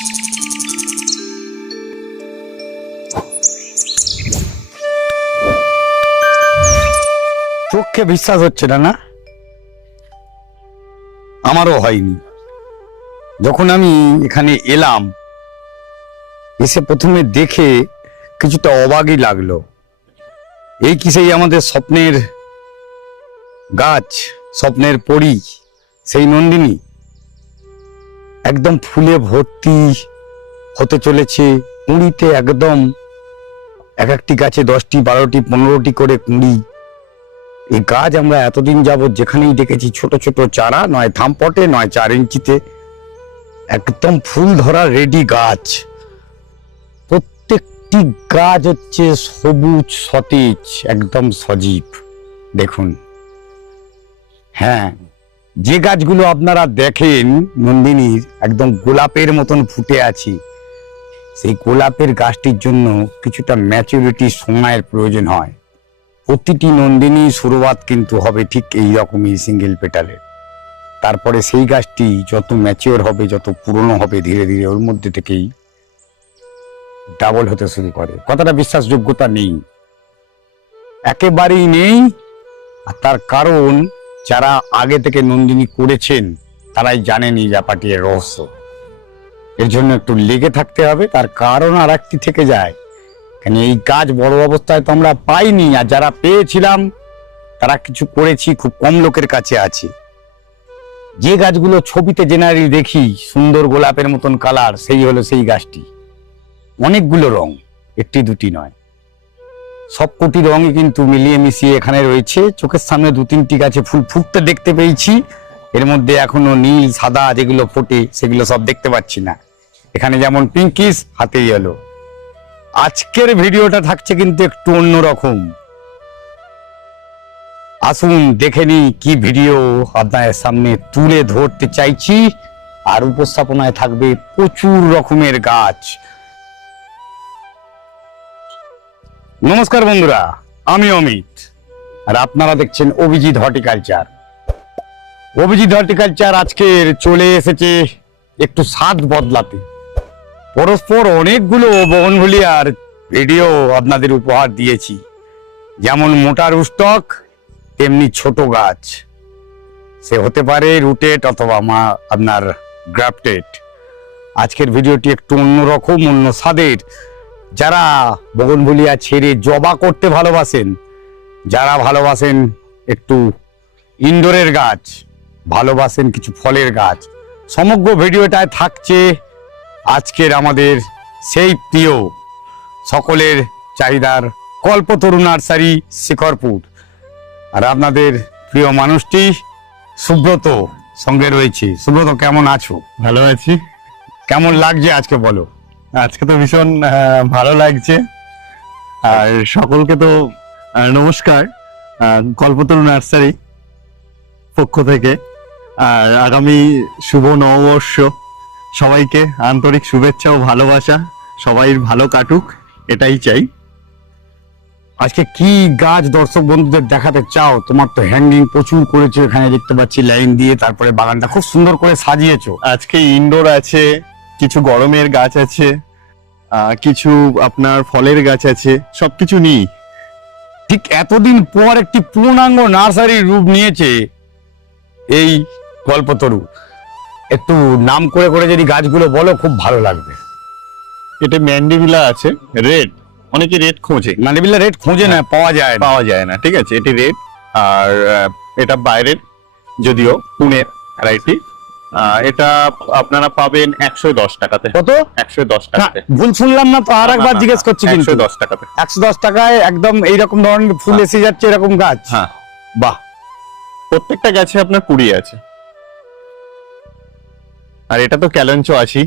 চোখে বিশ্বাস হচ্ছে না, না আমারও হয়নি। যখন আমি এখানে এলাম, এসে প্রথমে দেখে কিছুটা অবাকই লাগলো। এই কি সেই আমাদের স্বপ্নের গাছ, স্বপ্নের পরী, সেই নন্দিনী একদম ফুলে ভর্তি হতে চলেছে। কুঁড়িতে একদম এক একটি গাছে 10টি 12টি 15টি করে কুঁড়ি। এই গাছ আমরা এতদিন যাবৎ যেখানেই দেখেছি ছোট ছোট চারা, নয় থামপটে নয় 4 ইঞ্চিতে, একদম ফুল ধরা রেডি গাছ। প্রত্যেকটি গাছ হচ্ছে সবুজ সতেজ, একদম সজীব। দেখুন, হ্যাঁ, যে গাছগুলো আপনারা দেখেন নন্দিনীর একদম গোলাপের মতন ফুটে আছে, সেই গোলাপের গাছটির জন্য কিছুটা ম্যাচুরিটির সময়ের প্রয়োজন হয়। প্রতিটি নন্দিনী শুরুয়াত কিন্তু হবে ঠিক এই রকমই সিঙ্গেল পেটালের। তারপরে সেই গাছটি যত ম্যাচিওর হবে, যত পুরনো হবে, ধীরে ধীরে ওর মধ্যে থেকেই ডাবল হতে শুরু করে। কথাটা বিশ্বাসযোগ্যতা নেই, একেবারেই নেই। আর তার কারণ যারা আগে থেকে নন্দিনী করেছেন তারাই জানেন এই ব্যাপারটির রহস্য। এর জন্য একটু লেগে থাকতে হবে। তার কারণ আর একটি থেকে যায়, কেন এই গাছ বড় অবস্থায় তো আমরা পাইনি, আর যারা পেয়েছিলাম তারা কিছু করেছি, খুব কম লোকের কাছে আছে। যে গাছগুলো ছবিতে জেনারেলি দেখি সুন্দর গোলাপের মতন কালার, সেই হলো সেই গাছটি। অনেকগুলো রং, একটি দুটি নয়, সবকটি রঙই কিন্তু মিলিয়ে মিশিয়ে এখানে রয়েছে। চোখের সামনে 2-3টি গাছে ফুল ফুটতে দেখতে পেয়েছি, এর মধ্যে এখনো নীল সাদা যেগুলো ফোটে সেগুলো সব দেখতে পাচ্ছি না। এখানে যেমন পিঙ্কিশ, হাতে ইয়েলো। আজকের ভিডিওটা থাকছে কিন্তু একটু অন্যরকম। আসুন দেখে নি কি ভিডিও আপনাদের সামনে তুলে ধরতে চাইছি। আর উপস্থাপনায় থাকবে প্রচুর রকমের গাছ। নমস্কার বন্ধুরা, আমি অমিত, আর আপনারা দেখছেন অভিজিৎ হর্টিকালচার। অভিজিৎ হর্টিকালচার আজকের চলে এসেছে একটু স্বাদ বদলাতে। পরস্পর অনেকগুলো বগনভেলিয়ার ভিডিও আপনাদের উপহার দিয়েছি, যেমন মোটা রুস্টক তেমনি ছোট গাছ। সে হতে পারে রুটেড অথবা আপনার গ্রাফটেড। আজকের ভিডিওটি একটু অন্যরকম, অন্য স্বাদের। যারা বগনভেলিয়া ছেড়ে জবা করতে ভালোবাসেন, যারা ভালোবাসেন একটু ইনডোরের গাছ, ভালোবাসেন কিছু ফলের গাছ, সমগ্র ভিডিওটায় থাকছে আজকের আমাদের সেই প্রিয়, সকলের চাহিদার কল্পতরু নার্সারি, শিখরপুর। আর আপনাদের প্রিয় মানুষটি সুব্রত সঙ্গে রয়েছে। সুব্রত, কেমন আছো? ভালো আছি। কেমন লাগছে আজকে বলো? আজকে তো ভীষণ ভালো লাগছে। আর সকলকে তো নমস্কার কল্পতরু নার্সারি পক্ষ থেকে। আর আগামী শুভ নববর্ষ, সবাইকে আন্তরিক শুভেচ্ছা ও ভালোবাসা। সবাই ভালো কাটুক, এটাই চাই। আজকে কি গাছ দর্শক বন্ধুদের দেখাতে চাও? তোমার তো হ্যাঙ্গিং প্রচুর করেছো, এখানে দেখতে পাচ্ছি লাইন দিয়ে, তারপরে বাগানটা খুব সুন্দর করে সাজিয়েছো। আজকে ইনডোর আছে, কিছু গরমের গাছ আছে, কিছু আপনার ফলের গাছ আছে, সবকিছু নিই। ঠিক এতদিন পর একটি পূর্ণাঙ্গ নার্সারির রূপ নিয়েছে এই কল্পতরু। একটু নাম করে করে যদি গাছগুলো বলো, খুব ভালো লাগবে। এটা ম্যান্ডিভিলা আছে, রেড। অনেকে রেড খোঁজে, ম্যান্ডিভিলা রেড খোঁজে না, পাওয়া যায় না। ঠিক আছে, এটি রেড। আর এটা বাইরের, যদিও পুনের ভ্যারাইটি। এটা আপনারা পাবেন 110 টাকাতে। কত? 110 টাকাতে। ভুল শুনলাম না তো? আর একবার জিজ্ঞেস করছি কিন্তু। 110 টাকাতে। 110 টাকায় একদম এইরকম ধরনের ফুল এসে যাচ্ছে, এরকম গাছ। হ্যাঁ, বাহ। প্রত্যেকটা গাছে আপনার কুড়ি আছে। আর এটা তো ক্যালেঞ্চো আছি।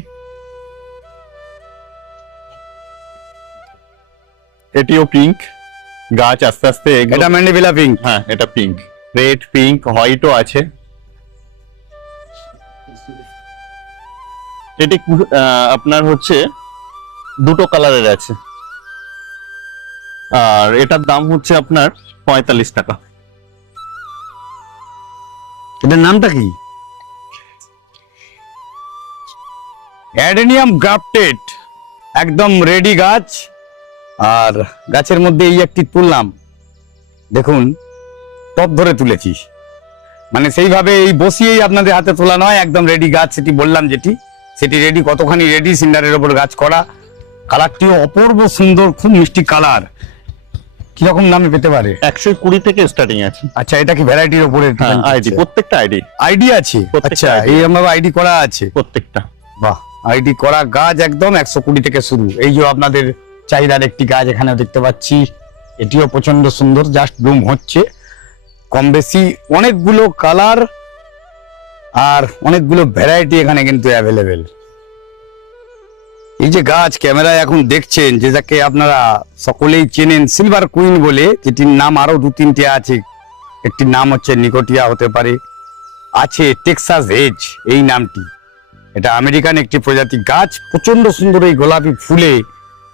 এটিও পিঙ্ক গাছ, আস্তে আস্তে। এটা ম্যান্ডিভিলা পিঙ্ক? হ্যাঁ, এটা পিঙ্ক, রেড, পিঙ্ক, হোয়াইটও আছে। এটি আপনার হচ্ছে দুটো কালারের আছে। আর এটার দাম হচ্ছে আপনার 45 টাকা। এটার নামটা কি? অ্যাডেনিয়াম গ্রাফটেড, একদম রেডি গাছ। আর গাছের মধ্যে এই একটি তুললাম, দেখুন টপ ধরে তুলেছি, মানে সেইভাবে এই বসিয়েই আপনাদের হাতে তোলা নয়, একদম রেডি গাছ। সেটি বললাম সেটি রেডি, কতখানি রেডি, সিন্ডারের ওপর গাছ করা। কালারটিও অপূর্ব সুন্দর, খুব মিষ্টি কালার। কিরকম দামে পেতে পারে? 120 থেকে স্টার্টিং আছে। আচ্ছা, এটা কি ভ্যারাইটির ওপরে? আইডি, প্রত্যেকটা আইডি আছে। প্রত্যেকটা আচ্ছা, এই আমরা আইডি করা আছে প্রত্যেকটা। বাহ, আইডি করা গাছ একদম 120 থেকে শুরু। এই যে আপনাদের চাহিদার একটি গাছ এখানে দেখতে পাচ্ছি, এটিও প্রচন্ড সুন্দর, জাস্ট ব্লুম হচ্ছে। কম বেশি অনেকগুলো কালার আর অনেকগুলো ভ্যারাইটি এখানে কিন্তু অ্যাভেলেবেল। এই যে গাছ ক্যামেরায় এখন দেখছেন, যে যাকে আপনারা সকলেই চেনেন সিলভার কুইন বলে, যেটির নাম আরো 2-3টে আছে। একটির নাম হচ্ছে নিকোটিয়া হতে পারে, আছে টেক্সাস হেজ এই নামটি। এটা আমেরিকান একটি প্রজাতি গাছ, প্রচন্ড সুন্দর। এই গোলাপি ফুলে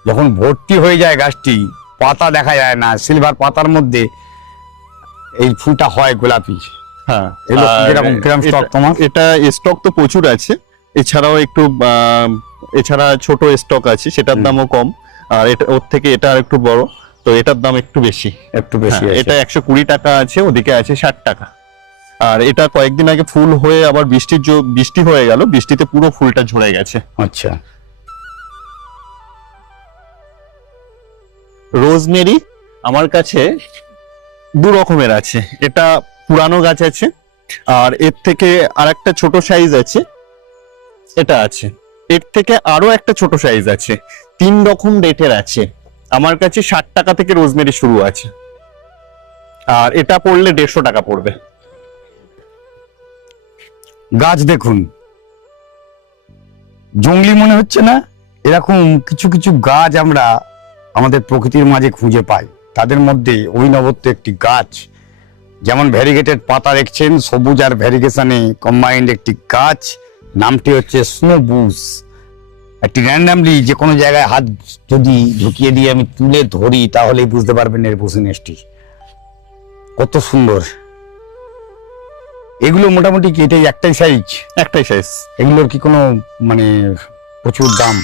যখন ভর্তি হয়ে যায় গাছটি, পাতা দেখা যায় না, সিলভার পাতার মধ্যে এই ফুলটা হয় গোলাপি। হ্যাঁ, কিরকম স্টক তোমার? এটা স্টক তো প্রচুর আছে, এছাড়াও একটু এছাড়া ছোট স্টক আছে, সেটার দামও কম। আর এটা ওর থেকে এটা আর একটু বড়, তো এটার দাম একটু বেশি। এটা 120 টাকা আছে, ওদিকে আছে 60 টাকা। আর এটা কয়েকদিন আগে ফুল হয়ে আবার বৃষ্টি হয়ে গেল, বৃষ্টিতে পুরো ফুলটা ঝরে গেছে। আচ্ছা, রোজমেরি আমার কাছে 2 রকমের আছে। এটা পুরানো গাছ আছে, আর এর থেকে আরেকটা ছোট সাইজ আছে, এটা আছে। এর থেকে আরো একটা ছোট সাইজ আছে, 3 রকম রেটের আছে। আমার কাছে 60 টাকা থেকে রোজমেরি শুরু আছে, আর এটা পড়লে 150 টাকা পড়বে। গাছ দেখুন, জঙ্গলি মনে হচ্ছে না? এরকম কিছু কিছু গাছ আমরা আমাদের প্রকৃতির মাঝে খুঁজে পাই, তাদের মধ্যে অভিনবত্ব একটি গাছ। যেমন ভ্যারিগেটেড পাতা দেখছেন, সবুজ আর ভ্যারিগেশনে কম্বাইন্ড একটি গাছ, নামটি হচ্ছে স্নো বুশ। একটি র্যান্ডামলি যে কোনো জায়গায় হাত যদি ঢুকিয়ে দিয়ে আমি তুলে ধরি, তাহলেই বুঝতে পারবেন এর বুসিনেসটি কত সুন্দর। এগুলো মোটামুটি কি এটাই একটাই সাইজ? একটাই সাইজ। এগুলোর কি কোনো মানে প্রচুর দাম?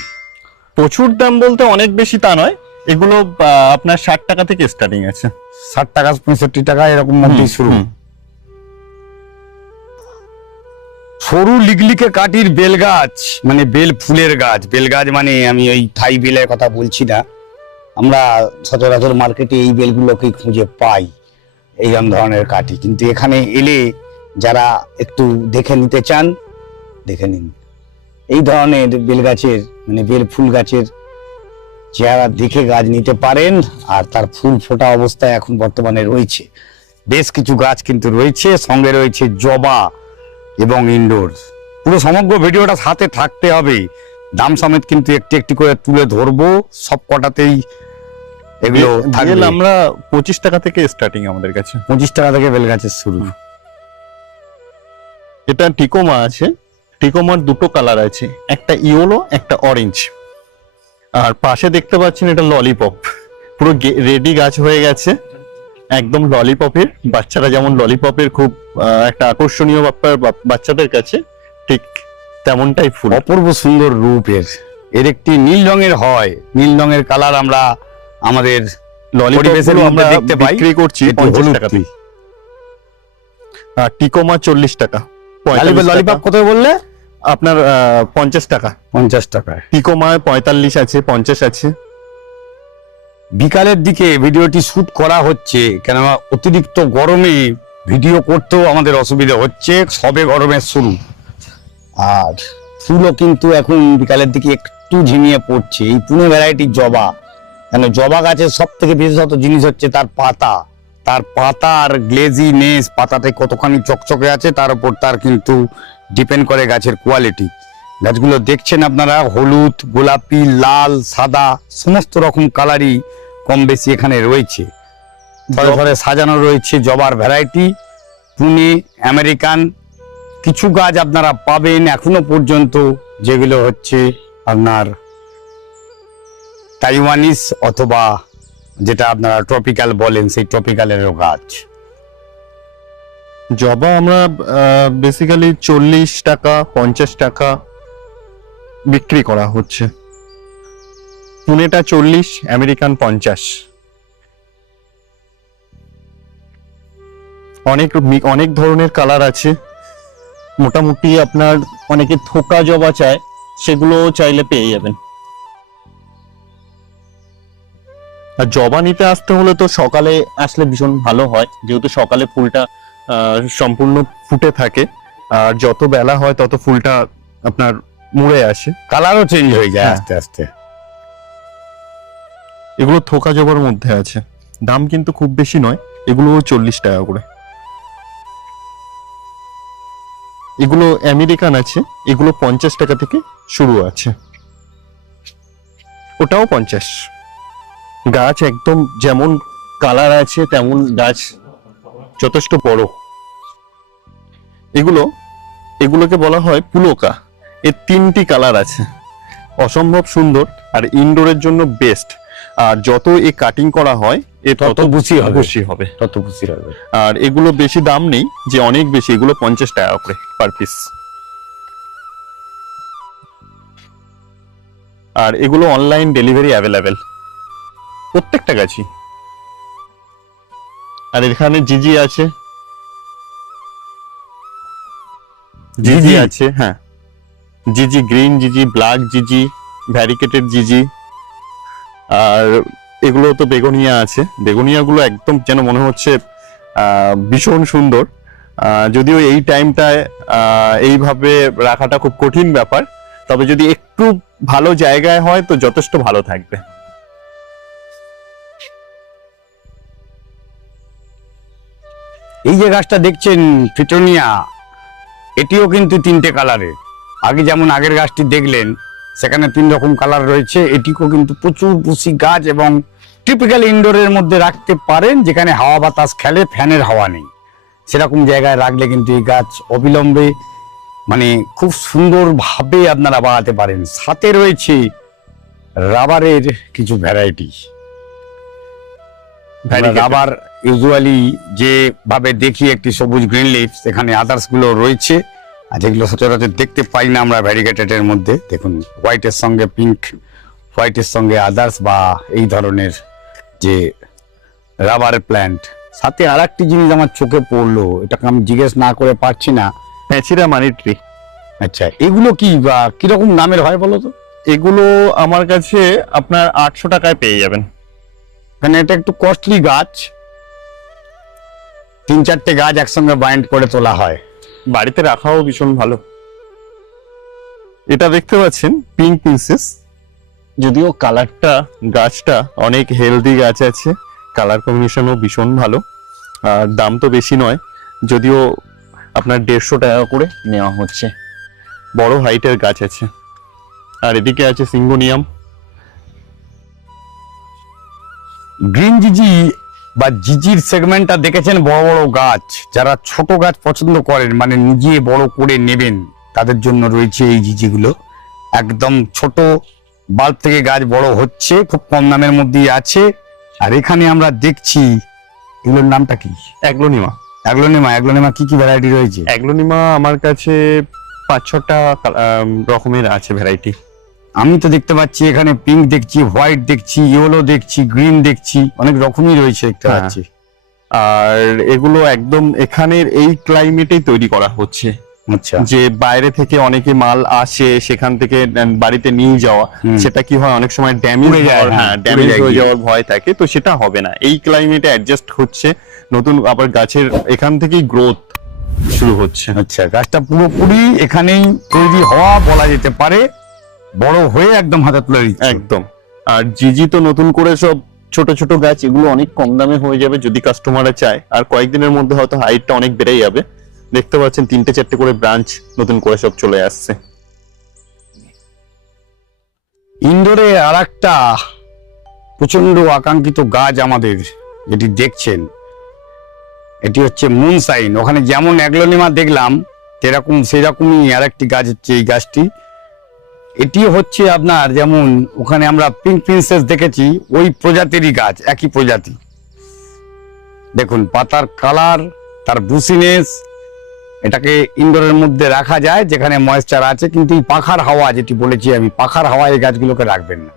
প্রচুর দাম বলতে অনেক বেশি তা নয়, এগুলো আপনার 60 টাকা থেকে স্টার্টিং আছে। 60 টাকা 65 টাকা এরকম মধ্যেই শুরু। সরু লিগলিকে কাঠির বেল গাছ, মানে বেল ফুলের গাছ। বেল গাছ মানে আমি ওই থাই বেলের কথা বলছি না, আমরা সচরাচর মার্কেটে এই বেলগুলোকেই খুঁজে পাই, এই ধরনের কাঠি। কিন্তু এখানে এলে যারা একটু দেখে নিতে চান, দেখে নিন। এই ধরনের বেল গাছের মানে বেল ফুল গাছের চেহারা দেখে গাছ নিতে পারেন। আর তার ফুল ফোটা অবস্থায় এখন বর্তমানে রয়েছে বেশ কিছু গাছ কিন্তু রয়েছে, সঙ্গে রয়েছে জবা এবং ইনডোর। পুরো সমগ্র ভিডিওটা সাথে থাকতে হবে, দাম সমেত কিন্তু একটি একটি করে তুলে ধরবো। সব কটাতেই এগুলো থাকবে। আমরা 25 টাকা থেকে স্টার্টিং আমাদের কাছে। 25 টাকা থেকে বেল গাছের শুরু। এটা টিকোমা আছে, টিকোমার 2টো কালার আছে, একটা ইয়েলো একটা অরেঞ্জ। আর পাশে দেখতে পাচ্ছেন এটা ললিপপ, পুরো রেডি গাছ হয়ে গেছে, একদম ললিপপের। বাচ্চারা যেমন ললিপপের খুব একটা আকর্ষণীয় ব্যাপার বাচ্চাদের কাছে, ঠিক তেমনটাই ফুল। অপূর্ব সুন্দর রূপের। এর একটি নীল রঙের হয়, নীল রঙের কালার আমরা আমাদের ললিপপের আমরা দেখতে পাই, বিক্রি করছি 50 টাকা। আর টিকোমা 40 টাকা। ললিপপ কত বললে? আপনার 50 টাকা। 50 টাকায় টিকোমা 45 আছে, 50 আছে। বিকালের দিকে ভিডিওটি শুট করা হচ্ছে, কেননা অতিরিক্ত গরমে ভিডিও করতেও আমাদের অসুবিধা হচ্ছে, সবে গরমের শুরু। আর ফুলও কিন্তু এখন বিকালের দিকে একটু ঝিমিয়ে পড়ছে। এই পুনে ভ্যারাইটির জবা, কেন জবা গাছের সব থেকে বিশেষত জিনিস হচ্ছে তার পাতা। তার পাতার গ্লেজিনেস, পাতাতে কতখানি চকচকে আছে তার উপর তার কিন্তু ডিপেন্ড করে গাছের কোয়ালিটি। গাছগুলো দেখছেন আপনারা, হলুদ, গোলাপি, লাল, সাদা সমস্ত রকম কালারই কম বেশি এখানে রয়েছে। ঘরে ঘরে সাজানো রয়েছে জবার ভ্যারাইটি। পুনে আমেরিকান কিছু গাছ আপনারা পাবেন এখনো পর্যন্ত, যেগুলো হচ্ছে আপনার তাইওয়ানিস অথবা যেটা আপনারা ট্রপিক্যাল বলেন, সেই ট্রপিক্যালেরও গাছ। জবা আমরা বেসিক্যালি 40 টাকা, 50 টাকা বিক্রি করা হচ্ছে। পুনেটা 40, আমেরিকান 50। অনেক ধরনের কালার আছে। মোটামুটি আপনার অনেকে থোকা জবা চায়, সেগুলো চাইলে পেয়ে যাবেন। আর জবা নিতে আসতে হলে তো সকালে আসলে ভীষণ ভালো হয়, যেহেতু সকালে ফুলটা সম্পূর্ণ ফুটে থাকে, আর যত বেলা হয় তত ফুলটা আপনার মুড়ে আসে, কালারও চেঞ্জ হয়ে যায় হ্যাঁ। আস্তে আস্তে। এগুলো থোকা জবার মধ্যে আছে, দাম কিন্তু খুব বেশি নয়, এগুলো 40 টাকা করে। এগুলো আমেরিকান আছে, এগুলো 50 টাকা থেকে শুরু আছে, ওটাও 50। গাছ একদম যেমন কালার আছে তেমন গাছ, যথেষ্ট বড়। এগুলোকে বলা হয় পুলকা। এর 3টি কালার আছে, অসম্ভব সুন্দর, আর ইনডোরের জন্য বেস্ট। আর যত এ কাটিং করা হয় তত বুসি হবে। বুসি হবে। তত বুঝি হবে। আর এগুলো বেশি দাম নেই, যে অনেক বেশি, এগুলো 50 টাকা করে পার পিস। আর এগুলো অনলাইন ডেলিভারি অ্যাভেলেবেল প্রত্যেকটা গাছই। আর এখানে জিজি আছে, জিজি আছে, হ্যাঁ, জিজি গ্রিন জিজি, ব্ল্যাক জিজি, ভ্যারিকেটেড জিজি। আর এগুলো তো বেগোনিয়া আছে, বেগোনিয়াগুলো একদম যেন মনে হচ্ছে ভীষণ সুন্দর। যদিও এই টাইমটায় এইভাবে রাখাটা খুব কঠিন ব্যাপার, তবে যদি একটু ভালো জায়গায় হয় তো যথেষ্ট ভালো থাকবে। এই যে গাছটা দেখছেন পিটুনিয়া, এটিও কিন্তু 3টে কালারের। আগে যেমন আগের গাছটি দেখলেন সেখানে 3 রকম কালার রয়েছে, এটিকেও কিন্তু প্রচুর পুষি গাছ এবং টিপিক্যাল ইনডোরের মধ্যে রাখতে পারেন, যেখানে হাওয়া বাতাস খেলে, ফ্যানের হাওয়া নেই, সেরকম জায়গায় রাখলে কিন্তু এই গাছ অবিলম্বে মানে খুব সুন্দরভাবে আপনারা বাড়াতে পারেন। সাথে রয়েছে রাবারের কিছু ভ্যারাইটি। রাবার ইউজুয়ালি যেভাবে দেখি একটি সবুজ গ্রিন লিফস, এখানে আদার্স গুলো রয়েছে, আর যেগুলো সচরাচর দেখতে পাই না আমরা ভ্যারিগেটেডের মধ্যে। দেখুন, হোয়াইটের সঙ্গে পিঙ্ক, হোয়াইটের সঙ্গে আদার্স বা এই ধরনের যে রাবারের প্ল্যান্ট। সাথে আর একটি জিনিস আমার চোখে পড়লো, এটাকে আমি জিজ্ঞেস না করে পারছি না। প্যাচিরা মানি ট্রি। আচ্ছা, এগুলো কি বা কিরকম দামের হয় বলো তো? এগুলো আমার কাছে আপনার 800 টাকায় পেয়ে যাবেন। মানে এটা একটু কস্টলি গাছ, 3-4টে গাছ একসঙ্গে বাইন্ড করে তোলা হয়, বাড়িতে রাখাও ভীষণ ভালো। এটা দেখতে পাচ্ছেন পিঙ্ক প্রিন্সেস, যদিও কালারটা, গাছটা অনেক হেলদি গাছ আছে, কালার কম্বিনেশনও ভীষণ ভালো, আর দাম তো বেশি নয়, যদিও আপনার 150 টাকা করে নেওয়া হচ্ছে। বড় হাইটের গাছ আছে। আর এদিকে আছে সিঙ্গোনিয়াম। গ্রিন জিজি বা জিজির সেগমেন্টটা দেখেছেন, বড় বড় গাছ, যারা ছোট গাছ পছন্দ করেন মানে নিজে বড় করে নেবেন, তাদের জন্য রয়েছে এই জিজিগুলো। একদম ছোট বাল্ব থেকে গাছ বড় হচ্ছে, খুব কম দামের মধ্যেই আছে। আর এখানে আমরা দেখছি, এগুলোর নামটা কি? অ্যাগ্লোনিমা। অ্যাগ্লোনিমা কি কি ভ্যারাইটি রয়েছে? অ্যাগ্লোনিমা আমার কাছে 5-6টা রকমের আছে ভ্যারাইটি। আমি তো দেখতে পাচ্ছি এখানে পিঙ্ক দেখছি, হোয়াইট দেখছি, ইয়েলো দেখছি, গ্রিন দেখছি, অনেক রকমই রয়েছে দেখতে হ্যাঁ। পাচ্ছি। আর এগুলো একদম এখানের এই ক্লাইমেটেই তৈরি করা হচ্ছে। আচ্ছা, যে বাইরে থেকে অনেকে মাল আসে, সেখান থেকে বাড়িতে নিয়ে যাওয়া, সেটা কি হয় অনেক সময় ড্যামেজ পুড়ে যায়, হ্যাঁ, পুড়ে ড্যামেজ যায় হয়ে গিয়ে। যাওয়ার ভয় থাকে, তো সেটা হবে না। এই ক্লাইমেটে অ্যাডজাস্ট হচ্ছে, নতুন আবার গাছের এখান থেকেই গ্রোথ শুরু হচ্ছে। আচ্ছা, গাছটা পুরোপুরি এখানেই তৈরি হওয়া বলা যেতে পারে, বড় হয়ে একদম হাতে তুলে দিচ্ছে। একদম। আর জিজি তো নতুন করে সব ছোট ছোট গাছ, এগুলো অনেক কম দামে হয়ে যাবে যদি কাস্টমাররা চায়, আর কয়েকদিনের মধ্যে হয়তো হাইটটা অনেক বেড়ে যাবে। দেখতে পাচ্ছেন 3-4টে করে ব্রাঞ্চ নতুন করে সব চলে আসছে। ইনডোরে আর একটা প্রচন্ড আকাঙ্ক্ষিত গাছ আমাদের যেটি দেখছেন, এটি হচ্ছে মুনসাইন। ওখানে যেমন অ্যাগ্লোনিমা দেখলাম সেরকমই আরেকটি গাছ হচ্ছে এই গাছটি। এটি হচ্ছে আপনার যেমন ওখানে আমরা পিঙ্ক প্রিন্সেস দেখেছি, ওই প্রজাতিরই গাছ, একই প্রজাতি। দেখুন পাতার কালার, তার বুসিনেস, এটাকে ইনডোরের মধ্যে রাখা যায় যেখানে ময়েশ্চার আছে, কিন্তু এই পাখার হাওয়া যেটি বলেছি আমি, পাখার হাওয়া এই গাছগুলোকে রাখবেন না।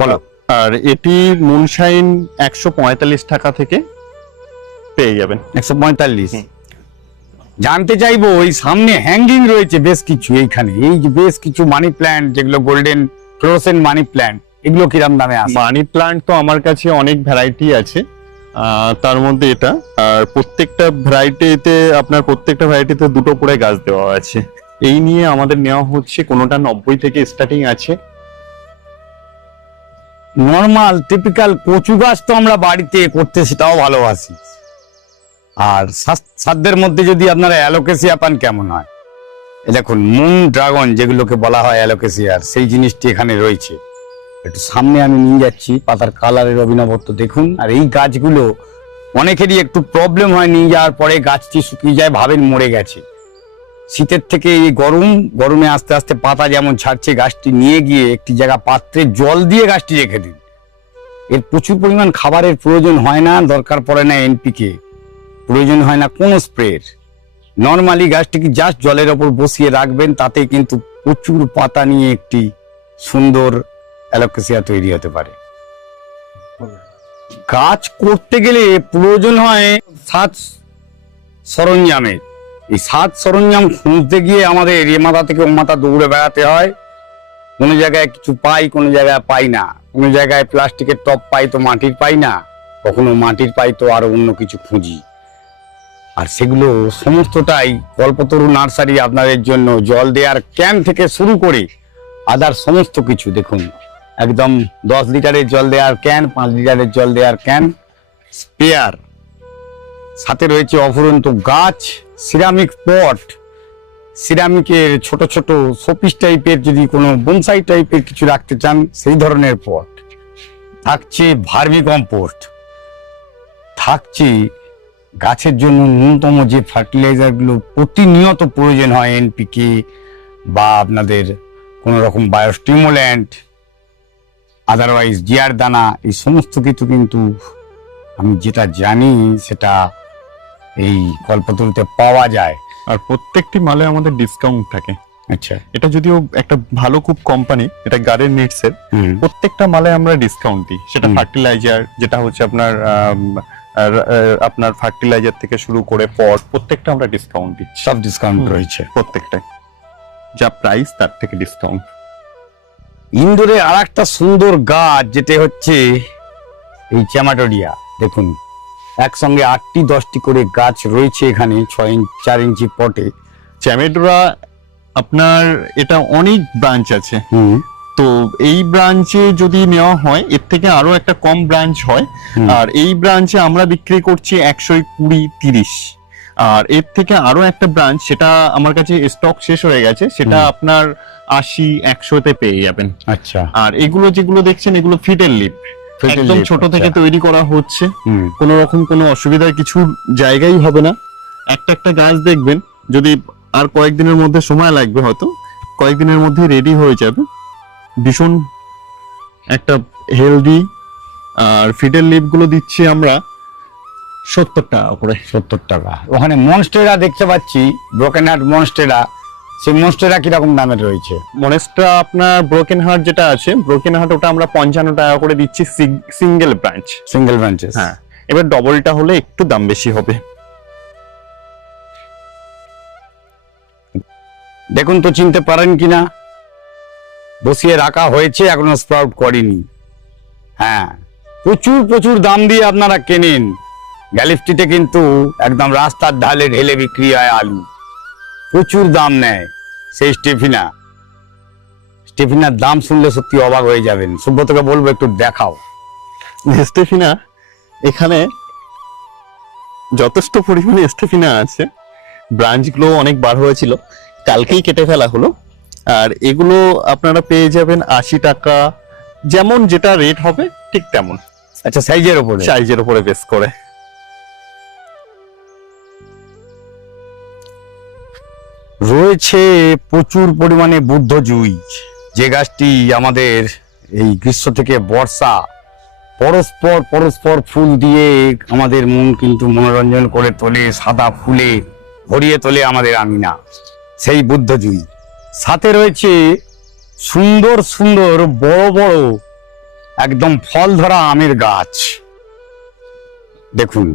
বলো। আর এটি মুনশাইন 145 টাকা থেকে পেয়ে যাবেন। 145। জানতে চাইবো ওই সামনে হ্যাঙ্গিং রয়েছে বেশ কিছু, এইখানে এই যে বেশ কিছু মানি প্ল্যান্ট যেগুলো গোল্ডেন ফ্লোরোসেন্ট মানি প্ল্যান্ট, এগুলো কিরম দামে আছে? মানি প্লান্ট তো আমার কাছে অনেক ভ্যারাইটি আছে, তার মধ্যে এটা, আর প্রত্যেকটা ভ্যারাইটিতে দুটো করে গাছ দেওয়া আছে। এই নিয়ে আমাদের নেওয়া হচ্ছে, কোনোটা 90 থেকে স্টার্টিং আছে। নর্মাল টিপিক্যাল কচু গাছ তো আমরা বাড়িতে করতে সেটাও ভালোবাসি। আর সাধ্যের মধ্যে যদি আপনারা অ্যালোকেসিয়া পান কেমন হয়? এই দেখুন মুন ড্রাগন যেগুলোকে বলা হয় অ্যালোকেসিয়ার, সেই জিনিসটি এখানে রয়েছে। একটু সামনে আমি নিয়ে যাচ্ছি, পাতার কালারের অভিনবত্ব দেখুন। আর এই গাছগুলো অনেকেরই একটু প্রবলেম হয়, নিয়ে যাওয়ার পরে গাছটি শুকিয়ে যায়, ভাবেন মরে গেছে। শীতের থেকে এই গরমে আস্তে আস্তে পাতা যেমন ছাড়ছে, গাছটি নিয়ে গিয়ে একটি জায়গা পাত্রে জল দিয়ে গাছটি রেখে দিন। এর প্রচুর পরিমাণ খাবারের প্রয়োজন হয় না, দরকার পড়ে না এনপিকে, প্রয়োজন হয় না কোনো স্প্রের। নর্মালি গাছটিকে জাস্ট জলের ওপর বসিয়ে রাখবেন, তাতে কিন্তু প্রচুর পাতা নিয়ে একটি সুন্দর অ্যালোকেসিয়া তৈরি হতে পারে। গাছ করতে গেলে প্রয়োজন হয় সাজ সরঞ্জামের। এই সাজ সরঞ্জাম খুঁজতে গিয়ে আমাদের এ মাথা থেকে ও মাথা দৌড়ে বেড়াতে হয়। কোনো জায়গায় কিছু পাই, কোনো জায়গায় পাই না। কোনো জায়গায় প্লাস্টিকের টব পাই তো মাটির পাই না, কখনো মাটির পাই তো আরো অন্য কিছু খুঁজি। আর সেগুলো সমস্তটাই কল্পতরু নার্সারি আপনাদের জন্য জল দেওয়ার ক্যান থেকে শুরু করে আদার সমস্ত কিছু দেখুন, একদম 10 লিটারের জল দেওয়ার ক্যান, 5 লিটারের জল দেওয়ার ক্যান, স্পেয়ার, সাথে রয়েছে অফুরন্ত গাছ, সিরামিক পট, সিরামিকের ছোট ছোট শোপিস টাইপের, যদি কোনো বনসাই টাইপের কিছু রাখতে চান সেই ধরনের পট থাকছে, ভার্মি কম্পোস্ট থাকছে। গাছের জন্য ন্যূনতম যে ফার্টিলাইজারগুলো প্রতিনিয়ত প্রয়োজন হয়, এনপিকে বা আপনাদের কোনো রকম বায়োস্টিমুল্যান্ট, আদারওয়াইজ জিয়ার দানা, এই সমস্ত কিছু কিন্তু আমি যেটা জানি সেটা এই কল্পতরুতে পাওয়া যায়। আর প্রত্যেকটি মালে আমাদের ডিসকাউন্ট থাকে। আচ্ছা, এটা যদিও একটা ভালো খুব কোম্পানি, এটা গার্ডেন নিডস এর, প্রত্যেকটা মালে আমরা ডিসকাউন্ট দিই। সেটা ফার্টিলাইজার, যেটা হচ্ছে আপনার ফার্টিলাইজার থেকে শুরু করে পট, প্রত্যেকটা আমরা ডিসকাউন্ট দিই। সব ডিসকাউন্ট রয়েছে প্রত্যেকটাই, যা প্রাইস তার থেকে ডিসকাউন্ট। ইন্দোরে আর একটা সুন্দর গাছ যেটা হচ্ছে এই চ্যামাটোরিয়া, দেখুন একসঙ্গে 8টি 10টি করে গাছ রয়েছে এখানে 4 ইঞ্চি পটে। চ্যামেডোরা আপনার এটা অনেক ব্রাঞ্চ আছে, তো এই ব্রাঞ্চে যদি নেওয়া হয় এর থেকে আরো একটা কম ব্রাঞ্চ হয়। আর এই ব্রাঞ্চে আমরা বিক্রি করছি 120-30। আর এর থেকে আরো একটা ব্রাঞ্চ, সেটা আমার কাছে স্টক শেষ হয়ে গেছে, সেটা আপনার 80-100-তে পেয়ে যাবেন। আচ্ছা, আর এগুলো যেগুলো দেখছেন এগুলো ফিডের লিপ, একদম ছোট থেকে তৈরি করা হচ্ছে, কোনো রকম কোনো অসুবিধার কিছু জায়গাই হবে না। একটা গাছ দেখবেন, যদি আর কয়েকদিনের মধ্যে সময় লাগবে, হয়তো কয়েকদিনের মধ্যে রেডি হয়ে যাবে। ভীষণ একটা হেলদি। আর ফিডের লিপ গুলো দিচ্ছি আমরা 70 টাকা করে। 70 টাকা। ওখানে মনস্টেরা দেখতে পাচ্ছি, ব্রোকেন হার্ট মনস্টেরা, সেই মনস্টেরা কিরকম দামের রয়েছে? মনেস্ট্রা আপনার ব্রোকেন হার্ট যেটা আছে, ব্রোকেন হার্ট ওটা আমরা 55 টাকা করে দিচ্ছি, সিঙ্গেল ব্রাঞ্চ। সিঙ্গেল ব্রাঞ্চেস, হ্যাঁ। এবার ডবলটা হলে একটু দাম বেশি হবে। দেখুন তো চিনতে পারেন কিনা, বসিয়ে রাখা হয়েছে, এখনো স্প্রাউট করেনি। হ্যাঁ, প্রচুর দাম দিয়ে আপনারা কেনেন। গ্যালিফটিতে কিন্তু একদম রাস্তার ঢালে ঢেলে বিক্রি হয় আলু, প্রচুর দাম নেয় সেই স্টেফিনার দাম শুনলে সত্যি অবাক হয়ে যাবেন। সুব্রতকে বলবো একটু দেখাও। স্টেফিনা এখানে যথেষ্ট পরিমাণে স্টেফিনা আছে, ব্রাঞ্চগুলো অনেক বার হয়েছিল, কালকেই কেটে ফেলা হলো। আর এগুলো আপনারা পেয়ে যাবেন 80 টাকা, যেমন যেটা রেট হবে ঠিক তেমন। আচ্ছা, সাইজের উপরে বেস করে। রয়েছে প্রচুর পরিমাণে বুদ্ধ জুই, যে গাছটি আমাদের এই গ্রীষ্ম থেকে বর্ষা পরস্পর ফুল দিয়ে আমাদের মন কিন্তু মনোরঞ্জন করে তোলে। সাদা ফুলে ভরিয়ে তোলে আমাদের আঙিনা, সেই বুদ্ধজুই। সাথে রয়েছে সুন্দর সুন্দর বড় বড় একদম ফল ধরা আমের গাছ। দেখুন,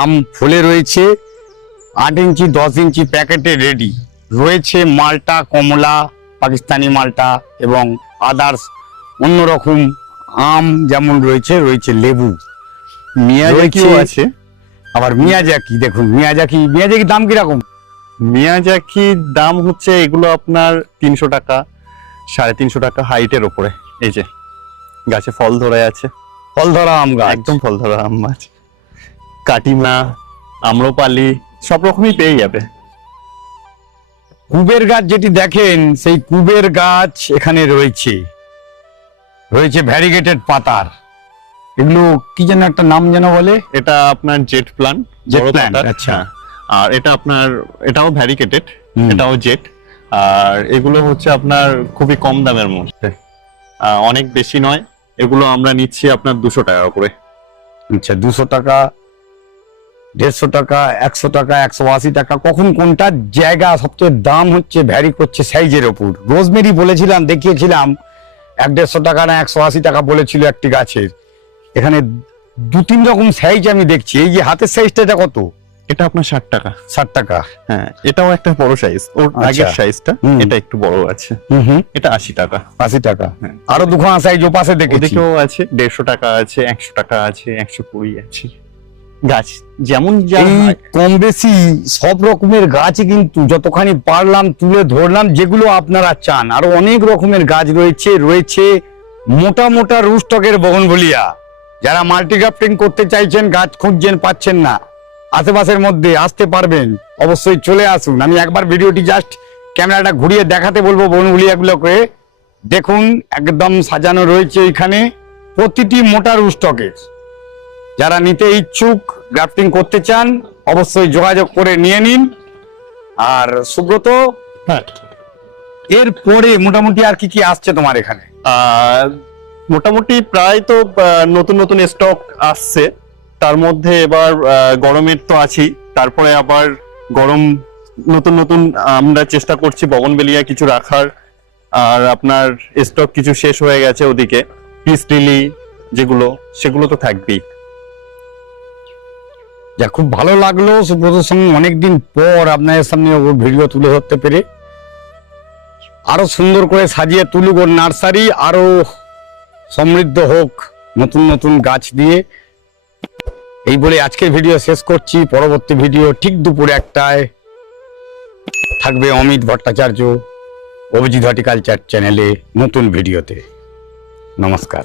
আম ফুলে রয়েছে 8 ইঞ্চি 10 ইঞ্চি প্যাকেটে রেডি রয়েছে। মালটা, কমলা, পাকিস্তানি মালটা এবং আদার্স অন্যরকম আম যেমন রয়েছে, রয়েছে লেবু, মিয়াজাকিও রয়েছে। আছে। আবার মিয়াজাকি, দেখুন মিয়াজাকি দাম কিরকম? মিয়াজাকির দাম হচ্ছে এগুলো আপনার 300 টাকা, 350 টাকা হাইটের ওপরে। এই যে গাছে ফল ধরে আছে, ফল ধরা আম গাছ, একদম ফল ধরা আম গাছ। কাটিমা, আম্রপালি সব রকমই পেয়ে যাবে। কুবের গাছ যেটি দেখেন, সেই কুবের গাছ এখানে রয়েছে, রয়েছে ভ্যারিগেটেড পাতার। এগুলো কি যেন একটা নাম যেন বলে, এটা আপনার জেট প্লান্ট, Jet plant, আচ্ছা। আর এটা আপনার, এটাও ভ্যারিকেটেড, হুম। এটাও জেট। আর এগুলো হচ্ছে আপনার খুবই কম দামের মধ্যে, অনেক বেশি নয়। এগুলো আমরা নিচ্ছি আপনার 200 টাকা করে। আচ্ছা, 200 টাকা, 150 টাকা, 100 টাকা, 180 টাকা। কখন কোনটা জায়গা সবচেয়ে দাম হচ্ছে ভ্যারি করছে সাইজের ওপর। রোজমেরি বলেছিলাম, দেখিয়েছিলাম 150 টাকা না 180 টাকা বলেছিল একটি গাছের। এখানে 2-3 রকম সাইজ আমি দেখছি। এই যে হাতের সাইজটা, এটা কত? এটা আপনার 60 টাকা। 60 টাকা। হ্যাঁ, এটাও একটা বড় সাইজ, ওর আচ্ছা। আগের সাইজটা। হুম। এটা একটু বড় আছে, হুম, এটা 80 টাকা। 80 টাকা। হ্যাঁ। আরো দুখানা সাইজ ও পাশে দেখেছি। ওদিকেও আছে, 150 টাকা আছে, 100 টাকা আছে, 120 আছে। গাছ যেমন যা এই হয়। কম বেশি সব রকমের গাছ কিন্তু যতখানি পারলাম তুলে ধরলাম, যেগুলো আপনারা চান। আরো অনেক রকমের গাছ রয়েছে। রয়েছে মোটা মোটা রুস্টকের বগনভেলিয়া। যারা মাল্টিগ্রাফটিং করতে চাইছেন, গাছ খুঁজছেন, পাচ্ছেন না, আশেপাশের মধ্যে আসতে পারবেন, অবশ্যই চলে আসুন। আমি একবার ভিডিওটি জাস্ট ক্যামেরাটা ঘুরিয়ে দেখাতে বলবো বগনভেলিয়াগুলোকে। দেখুন, একদম সাজানো রয়েছে এখানে, প্রতিটি মোটা রুস্টকের। যারা নিতে ইচ্ছুক, গ্রাফটিং করতে চান, অবশ্যই যোগাযোগ করে নিয়ে নিন। আর সুব্রত, হ্যাঁ, এরপরে মোটামুটি আর কি কি আসছে তোমার এখানে? মোটামুটি প্রায় তো নতুন নতুন স্টক আসছে। তার মধ্যে এবার গরমের তো আছেই, তারপরে আবার গরম নতুন নতুন আমরা চেষ্টা করছি বগনভেলিয়া কিছু রাখার। আর আপনার স্টক কিছু শেষ হয়ে গেছে ওদিকে, পিস লিলি যেগুলো, সেগুলো তো থাকবেই। যা খুব ভালো লাগলো সুব্রতর সঙ্গে অনেকদিন পর আপনাদের সামনে ওর ভিডিও তুলে ধরতে পেরে। আরো সুন্দর করে সাজিয়ে তুলুক ওর নার্সারি, আরো সমৃদ্ধ হোক নতুন নতুন গাছ দিয়ে। এই বলে আজকের ভিডিও শেষ করছি। পরবর্তী ভিডিও ঠিক দুপুরে 1টায় থাকবে অমিত ভট্টাচার্য অভিজিৎ হর্টিকালচার চ্যানেলে নতুন ভিডিওতে। নমস্কার।